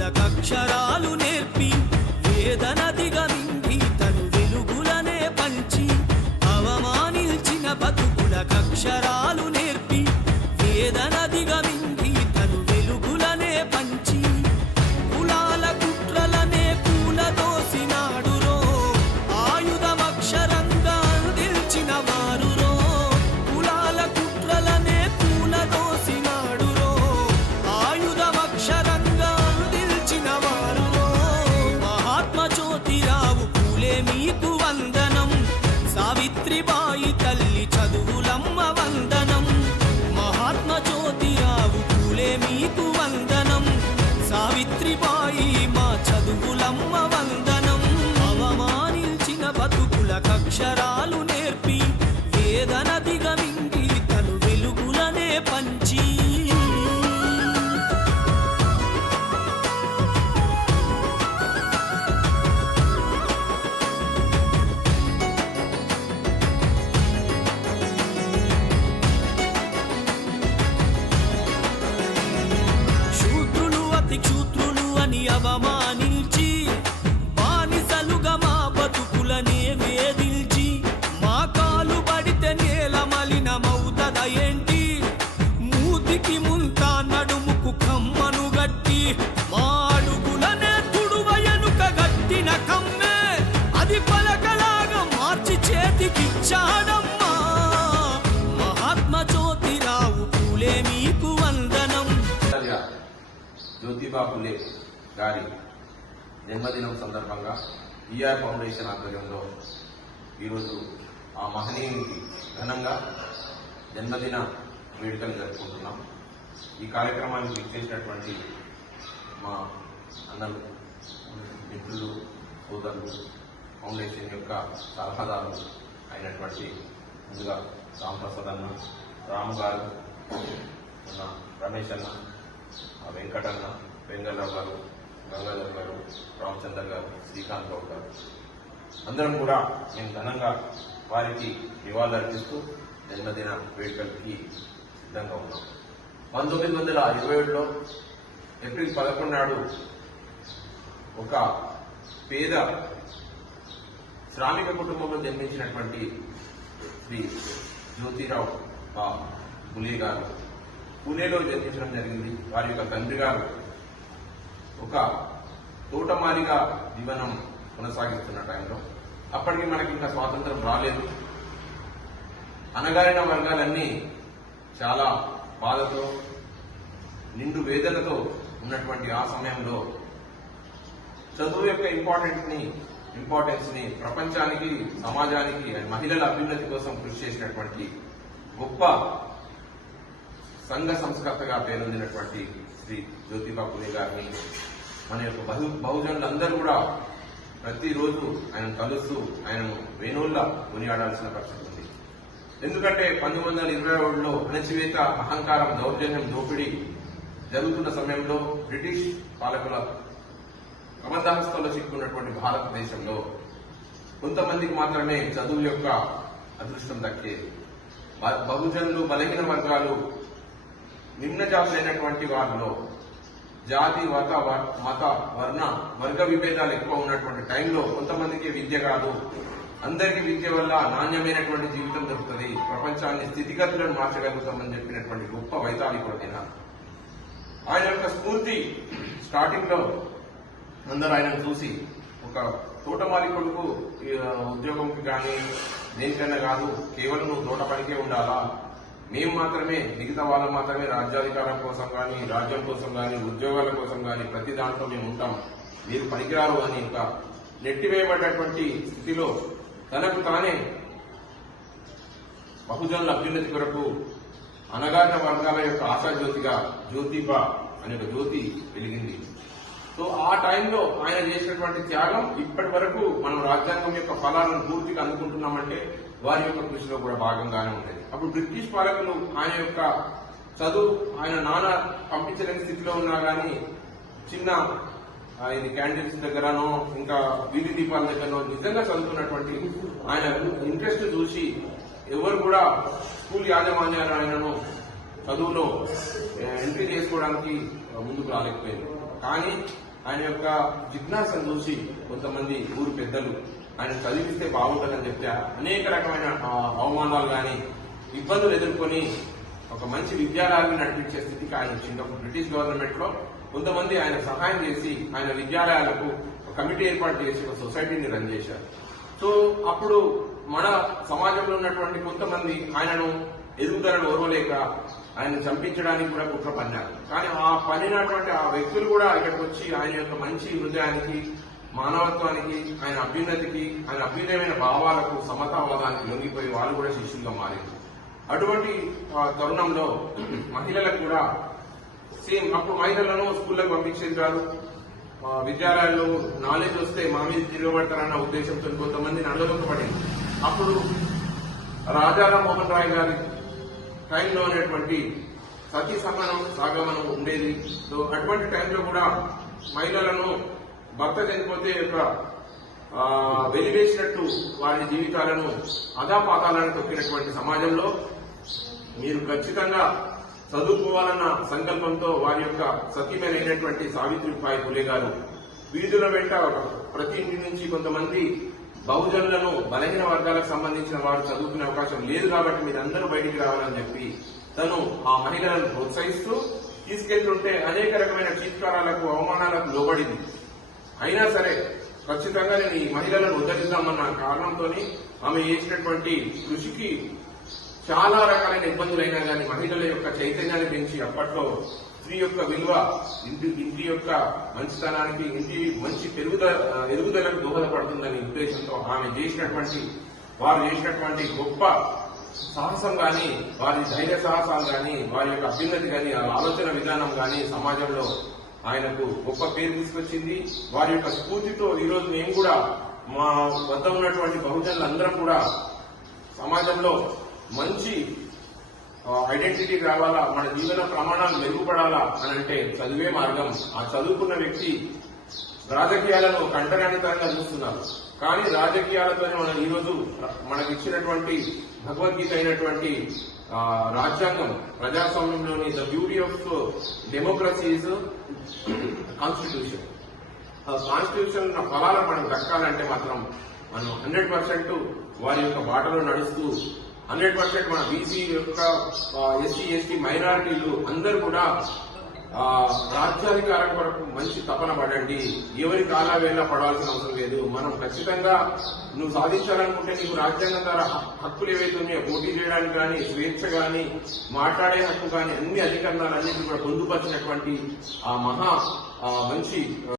అక్షరాలు నేర్పి వేదనదిగా మింగి తను వెలుగులనే పంచి అవమానించిన బతుకులకక్షరాలు నేర్పి అవమానించి బానిసలుగా మా బతుకులనే వేధించి మా కాలు పడితే నేల మలినమవుతద ఏంటి? మూతికి ముంత నడుముకు కమ్మను గట్టి మా అడుగులనే తుడువయనుక గట్టిన కమ్మే అది పలకలాగా మార్చి చేతికిచ్చాడమ్మా. మహాత్మ జ్యోతిరావు పూలే మీకు వందనం. జ్యోతిబా గారి జన్మదినం సందర్భంగా ఈఆర్ ఫౌండేషన్ ఆధ్వర్యంలో ఈరోజు ఆ మహనీయునికి ఘనంగా జన్మదిన వేడుకలు జరుపుకుంటున్నాం. ఈ కార్యక్రమానికి విచ్చేసినటువంటి మా అన్నలు మిత్రులు సోదరులు ఫౌండేషన్ యొక్క సలహాదారులు అయినటువంటి ముందుగా రామప్రసాద్ అన్న రాము గారు రమేష్ అన్న వెంకటన్న వెంగళరావు గారు గంగాధర్ గారు రామచంద్ర గారు శ్రీకాంత్ గౌడ్ గారు. అందరం కూడా మేము ఘనంగా వారికి నివాళులర్పిస్తూ జన్మదిన వేడుకలకి సిద్ధంగా ఉన్నాం. పంతొమ్మిది వందల ఇరవై ఏడులో ఏప్రిల్ పదకొండు నాడు ఒక పేద శ్రామిక కుటుంబంలో జన్మించినటువంటి శ్రీ జ్యోతిరావు బా పులే గారు. పూణేలో జన్మించడం జరిగింది. వారి యొక్క తండ్రి గారు ఒక తోటమాలిగా జీవనం కొనసాగిస్తున్న టైంలో అప్పటికి మనకి ఇంకా స్వాతంత్రం రాలేదు. అనగారిన వర్గాలన్నీ చాలా బాధతో నిండు వేదనతో ఉన్నటువంటి ఆ సమయంలో చదువు యొక్క ఇంపార్టెంట్ని ఇంపార్టెన్స్ని ప్రపంచానికి సమాజానికి మహిళల అభ్యున్నతి కోసం కృషి చేసినటువంటి గొప్ప సంఘ సంస్కర్తగా పేరొందినటువంటి శ్రీ జ్యోతిబా పులే గారిని మన యొక్క బహు బహుజనులందరూ కూడా ప్రతిరోజు ఆయన కలుస్తూ ఆయనను వేణువుల్లా కొనియాడాల్సిన పరిస్థితి ఉంది. ఎందుకంటే పంతొమ్మిది వందల ఇరవై ఏడులో అణచివేత అహంకారం దౌర్జన్యం దోపిడీ జరుగుతున్న సమయంలో బ్రిటిష్ పాలకుల ప్రబద్ధహస్తంలో చిక్కున్నటువంటి భారతదేశంలో కొంతమందికి మాత్రమే చదువు యొక్క అదృష్టం దక్కేది. బ- బహుజనులు బలహీన వర్గాలు నిమ్న జాతులైనటువంటి వారిలో జాతి మత వ- మత వర్ణ వర్గ విభేదాలు ఎక్కువ ఉన్నటువంటి టైంలో కొంతమందికి విద్య కాదు. అందరికీ విద్య వల్ల నాణ్యమైనటువంటి జీవితం దొరుకుతుంది. ప్రపంచాన్ని స్థితిగతులను మార్చగలుగుతామని చెప్పినటువంటి గొప్ప వైతాళికుడైన ఆయన ఆయన యొక్క స్ఫూర్తి స్టార్టింగ్లో అందరూ ఆయనను చూసి ఒక తోటమాలికొడుకు ఉద్యోగంకి కానీ దేనికైనా కాదు కేవలం నువ్వు తోట పనికే ఉండాలా? మేము మాత్రమే మిగతా వాళ్ళు మాత్రమే రాజ్యాధికారం కోసం కానీ రాజ్యం కోసం కానీ ఉద్యోగాల కోసం కానీ ప్రతి దాంట్లో మేము ఉంటాం. మీరు పనికిరారు అని ఇంకా నెట్టివేయబడ్డటువంటి స్థితిలో తనకు తానే బహుజనుల అభ్యున్నతి కొరకు అనగారిన వర్గాల యొక్క ఆశాజ్యోతిగా జ్యోతిబా అనే ఒక జ్యోతి వెలిగింది. సో ఆ టైంలో ఆయన చేసినటువంటి త్యాగం ఇప్పటి వరకు మనం రాజ్యాంగం యొక్క ఫలాలను పూర్తిగా అందుకుంటున్నామంటే వారి యొక్క కృషిలో కూడా భాగంగానే ఉండేది. అప్పుడు బ్రిటిష్ పాలకులు ఆయన యొక్క చదువు ఆయన నాన్న పంపించలేని స్థితిలో ఉన్నా గానీ చిన్న ఇది క్యాంటీన్స్ దగ్గరనో ఇంకా వీధి దీపాల దగ్గరనో నిజంగా చదువుతున్నటువంటి ఆయన ఇంట్రెస్ట్ చూసి ఎవరు కూడా స్కూల్ యాజమాన్యాలు ఆయనను చదువులో ఎంట్రీ చేసుకోవడానికి ముందుకు రాలేకపోయింది. కానీ ఆయన యొక్క జిజ్ఞాసను చూసి కొంతమంది ఊరు పెద్దలు ఆయన చదివిస్తే బాగుంటుందని చెప్తే అనేక రకమైన అవమానాలు కానీ ఇబ్బందులు ఎదుర్కొని ఒక మంచి విద్యాలయాన్ని నడిపించే స్థితికి ఆయన వచ్చింది ఒక బ్రిటిష్ గవర్నమెంట్లో కొంతమంది ఆయన సహాయం చేసి ఆయన విద్యాలయాలకు ఒక కమిటీ ఏర్పాటు చేసి ఒక సొసైటీని రన్ చేశారు. సో అప్పుడు మన సమాజంలో ఉన్నటువంటి కొంతమంది ఆయనను ఎదుగుదలను ఓర్వలేక ఆయన చంపించడానికి కూడా కుట్ర పన్నారు. కానీ ఆ పనినటువంటి ఆ వ్యక్తులు కూడా ఇక్కడికి వచ్చి ఆయన యొక్క మంచి హృదయానికి మానవత్వానికి ఆయన అభ్యున్నతికి ఆయన అభ్యుదయమైన భావాలకు సమతావాదానికి లొంగిపోయి వాళ్ళు కూడా శిష్యులుగా మారారు అటువంటి తరుణంలో మహిళలకు కూడా సేమ్ అప్పుడు మహిళలను స్కూళ్ళకు పంపించేది కాదు విద్యాలయాల్లో నాలెడ్జ్ వస్తే మా మీద తిరగబడతారన్న ఉద్దేశంతో కొంతమంది నడవలేకపోయింది అప్పుడు రాజారాం మోహన్ రాయ్ గారి టైంలో అనేటువంటి సతీ సహనం సాగమనం ఉండేది. సో అటువంటి టైంలో కూడా మహిళలను భర్త చనిపోతే ఒక వెలివేసినట్టు వారి జీవితాలను అధాపాతాలను తొక్కినటువంటి సమాజంలో మీరు ఖచ్చితంగా చదువుకోవాలన్న సంకల్పంతో వారి యొక్క సత్యమైనటువంటి సావిత్రిబాయి పులే గారు వీధుల వెంట ప్రతి ఇంటి నుంచి కొంతమంది బహుజనులను బలహీన వర్గాలకు సంబంధించిన వారు చదువుకునే అవకాశం లేదు కాబట్టి మీరందరూ బయటికి రావాలని చెప్పి తను ఆ మహిళలను ప్రోత్సహిస్తూ తీసుకెళ్తుంటే అనేక రకమైన చీత్కారాలకు అవమానాలకు లోబడింది. అయినా సరే ఖచ్చితంగా నేను ఈ మహిళలను ఉద్ధరిద్దామన్న కారణంతో ఆమె చేసినటువంటి కృషికి చాలా రకాలైన ఇబ్బందులైనా కానీ మహిళల యొక్క చైతన్యాన్ని పెంచి అప్పట్లో స్త్రీ యొక్క విలువ ఇంటి ఇంటి యొక్క మంచితనానికి ఇంటి మంచి పెరుగుద ఎదుగుదలకు దోహదపడుతుందనే ఉద్దేశంతో ఆమె చేసినటువంటి వారు చేసినటువంటి గొప్ప సాహసం గాని వారి ధైర్య సాహసాలు గాని వారి యొక్క అభ్యున్నతి గాని ఆ ఆలోచన విధానం గాని సమాజంలో ఆయనకు గొప్ప పేరు తీసుకొచ్చింది. వారి యొక్క స్ఫూర్తితో ఈ రోజు మేము కూడా మా వద్ద ఉన్నటువంటి బహుజనులందరం కూడా సమాజంలో మంచి ఐడెంటిటీ రావాలా మన జీవన ప్రమాణాలు మెరుగుపడాలా అని అంటే చదివే మార్గం. ఆ చదువుకున్న వ్యక్తి రాజకీయాలను కంటరానితరంగా చూస్తున్నారు. కానీ రాజకీయాలతోనే మనం ఈ రోజు మనకి ఇచ్చినటువంటి భగవద్గీత అయినటువంటి రాజ్యాంగం ప్రజాస్వామ్యంలోని the beauty of democracy constitution. ఆ కాన్స్టిట్యూషన్ ఫలాలు మనం దక్కాలంటే మాత్రం మనం హండ్రెడ్ పర్సెంట్ వారి యొక్క బాటలో నడుస్తూ హండ్రెడ్ పర్సెంట్ మన బీసీ యొక్క ఎస్సీ ఎస్టీ మైనారిటీలు అందరూ కూడా రాజ్యాధికారం కొరకు మంచి తపన పడండి. ఎవరి కాలావేళ పడాల్సిన అవసరం లేదు. మనం ఖచ్చితంగా నువ్వు సాధించాలనుకుంటే నీకు రాజ్యాంగం ద్వారా హక్కులు ఏవైతే ఉన్నాయో పోటీ చేయడానికి కానీ స్వేచ్ఛ కానీ మాట్లాడే హక్కు కానీ అన్ని అధికారాలన్నింటినీ కూడా పొందుపరిచినటువంటి ఆ మహా మంచి